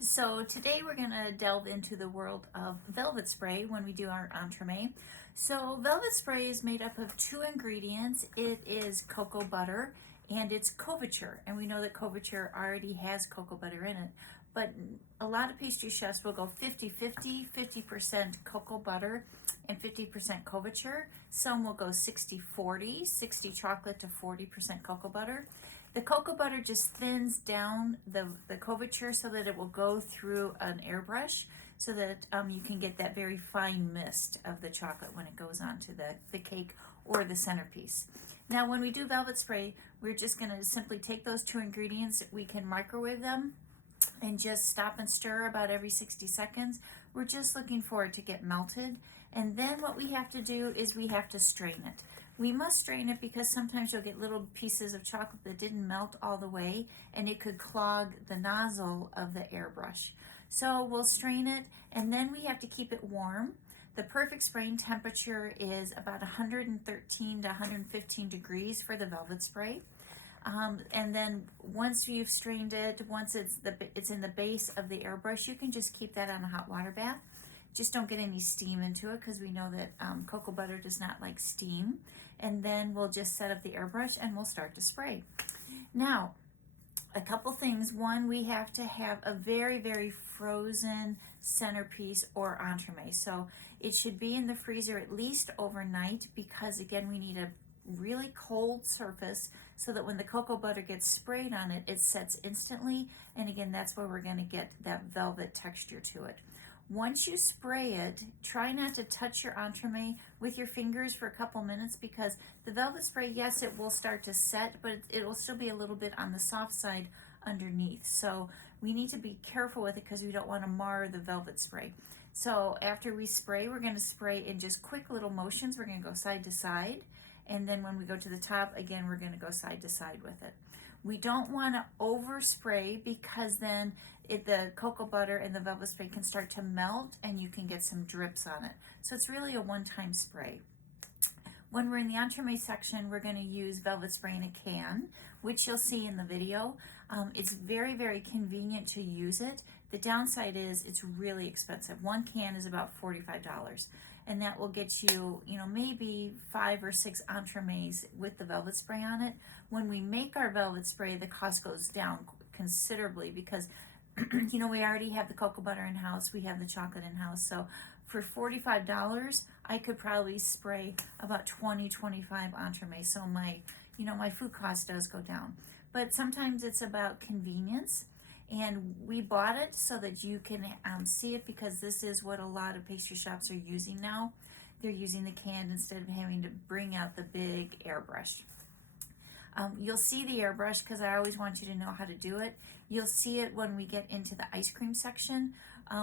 So today we're going to delve into the world of velvet spray when we do our entremet. So velvet spray is made up of two ingredients. It is cocoa butter and it's couverture. And we know that couverture already has cocoa butter in it. But a lot of pastry chefs will go 50-50, 50% cocoa butter and 50% couverture. Some will go 60-40, 60 chocolate to 40% cocoa butter. The cocoa butter just thins down the couverture so that it will go through an airbrush so that you can get that very fine mist of the chocolate when it goes onto the cake or the centerpiece. Now when we do velvet spray, we're just going to simply take those two ingredients. We can microwave them and just stop and stir about every 60 seconds. We're just looking for it to get melted. And then what we have to do is we have to strain it. We must strain it because sometimes you'll get little pieces of chocolate that didn't melt all the way and it could clog the nozzle of the airbrush. So we'll strain it and then we have to keep it warm. The perfect spraying temperature is about 113 to 115 degrees for the velvet spray. And then once you've strained it, once it's in the base of the airbrush, you can just keep that on a hot water bath. Just don't get any steam into it because we know that cocoa butter does not like steam. And then we'll just set up the airbrush and we'll start to spray. Now, a couple things. One, we have to have a very, very frozen centerpiece or entremet. So it should be in the freezer at least overnight because, again, we need a really cold surface so that when the cocoa butter gets sprayed on it, it sets instantly. And again, that's where we're going to get that velvet texture to it. Once you spray it, try not to touch your entremet with your fingers for a couple minutes because the velvet spray, yes, it will start to set, but it will still be a little bit on the soft side underneath. So we need to be careful with it because we don't want to mar the velvet spray. So after we spray, we're going to spray in just quick little motions. We're going to go side to side. And then when we go to the top, again, we're going to go side to side with it. We don't want to overspray because then the cocoa butter and the velvet spray can start to melt and you can get some drips on it. So it's really a one-time spray. When we're in the entremet section, we're going to use velvet spray in a can, which you'll see in the video. It's very, very convenient to use it. The downside is it's really expensive. One can is about $45. And that will get you, maybe 5 or 6 entremets with the velvet spray on it. When we make our velvet spray, the cost goes down considerably because, we already have the cocoa butter in-house, we have the chocolate in-house. So for $45, I could probably spray about 20-25 entremets. So my food cost does go down. But sometimes it's about convenience. And we bought it so that you can see it because this is what a lot of pastry shops are using now. They're using the can instead of having to bring out the big airbrush. You'll see the airbrush because I always want you to know how to do it. You'll see it when we get into the ice cream section.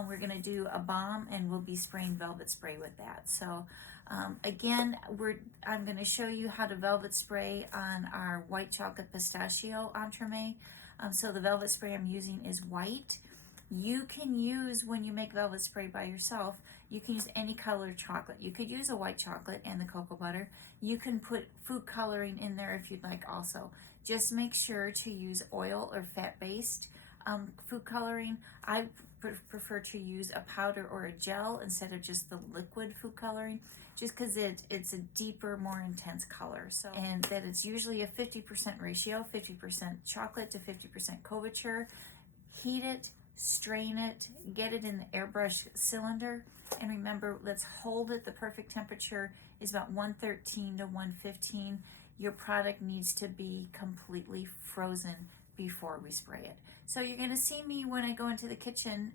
We're going to do a bomb and we'll be spraying velvet spray with that. So again, I'm going to show you how to velvet spray on our white chocolate pistachio entremet. So the velvet spray I'm using is white. You can use, when you make velvet spray by yourself, you can use any colored chocolate. You could use a white chocolate and the cocoa butter. You can put food coloring in there if you'd like also. Just make sure to use oil or fat-based food coloring. I prefer to use a powder or a gel instead of just the liquid food coloring, just because it's a deeper, more intense color. So, and that it's usually a 50% ratio, 50% chocolate to 50% couverture. Heat it, strain it, get it in the airbrush cylinder, and remember, let's hold it. The perfect temperature is about 113 to 115. Your product needs to be completely frozen before we spray it. So you're going to see me when I go into the kitchen.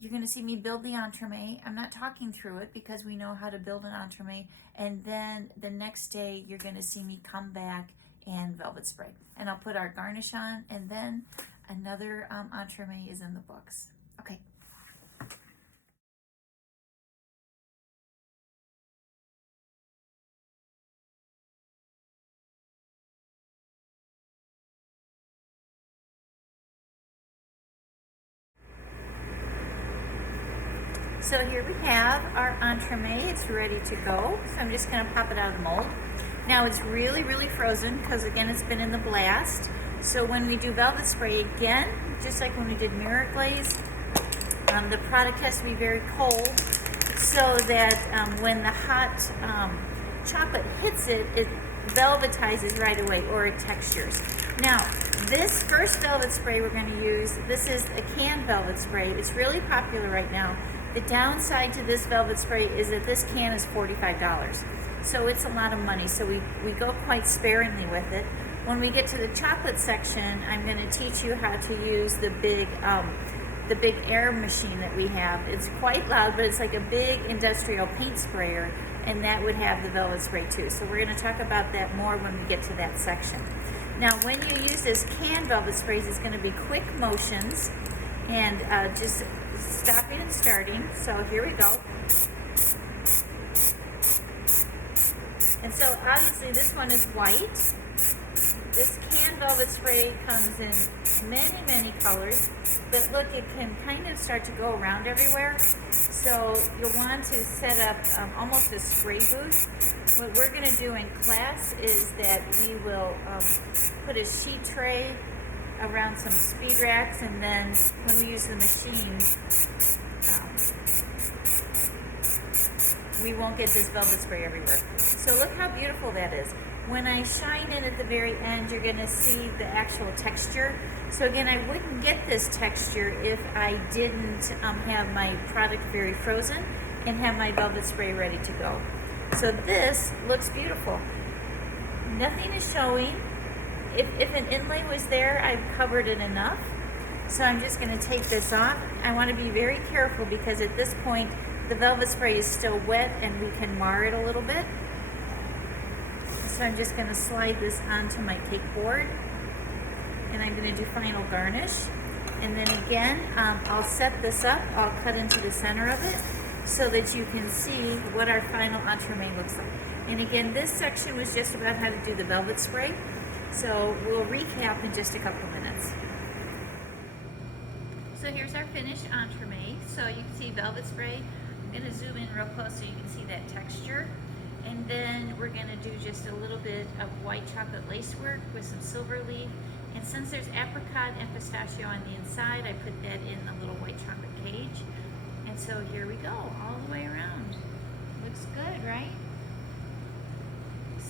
You're going to see me build the entremet. I'm not talking through it because we know how to build an entremet. And then the next day, you're going to see me come back and velvet spray. And I'll put our garnish on, and then another entremet is in the books. Okay. So here we have our entremet. It's ready to go. So I'm just going to pop it out of the mold. Now it's really, really frozen because, again, it's been in the blast. So when we do velvet spray again, just like when we did mirror glaze, the product has to be very cold so that when the hot chocolate hits it, it velvetizes right away, or it textures. Now, this first velvet spray we're going to use, this is a canned velvet spray. It's really popular right now. The downside to this velvet spray is that this can is $45. So it's a lot of money, so we go quite sparingly with it. When we get to the chocolate section, I'm going to teach you how to use the big air machine that we have. It's quite loud, but it's like a big industrial paint sprayer, and that would have the velvet spray too. So we're going to talk about that more when we get to that section. Now, when you use this canned velvet sprays, it's going to be quick motions and just stopping and starting. So here we go. And so obviously this one is white. This canned velvet spray comes in many, many colors, but look, it can kind of start to go around everywhere. So you'll want to set up almost a spray booth. What we're going to do in class is that we will put a sheet tray around some speed racks, and then when we use the machine, we won't get this velvet spray everywhere. So look how beautiful that is. When I shine in at the very end, you're going to see the actual texture. So again, I wouldn't get this texture if I didn't have my product very frozen and have my velvet spray ready to go. So this looks beautiful. Nothing is showing. If an inlay was there, I've covered it enough. So I'm just going to take this off. I want to be very careful because at this point, the velvet spray is still wet and we can mar it a little bit. So I'm just going to slide this onto my cake board, and I'm going to do final garnish. And then again, I'll set this up. I'll cut into the center of it so that you can see what our final entremet looks like. And again, this section was just about how to do the velvet spray. So we'll recap in just a couple minutes. So here's our finished entremet. So you can see velvet spray. I'm going to zoom in real close so you can see that texture. And then we're going to do just a little bit of white chocolate lace work with some silver leaf. And since there's apricot and pistachio on the inside, I put that in the little white chocolate cage. And so here we go, all the way around. Looks good, right?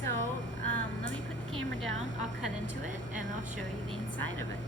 So let me put the camera down. I'll cut into it and I'll show you the inside of it.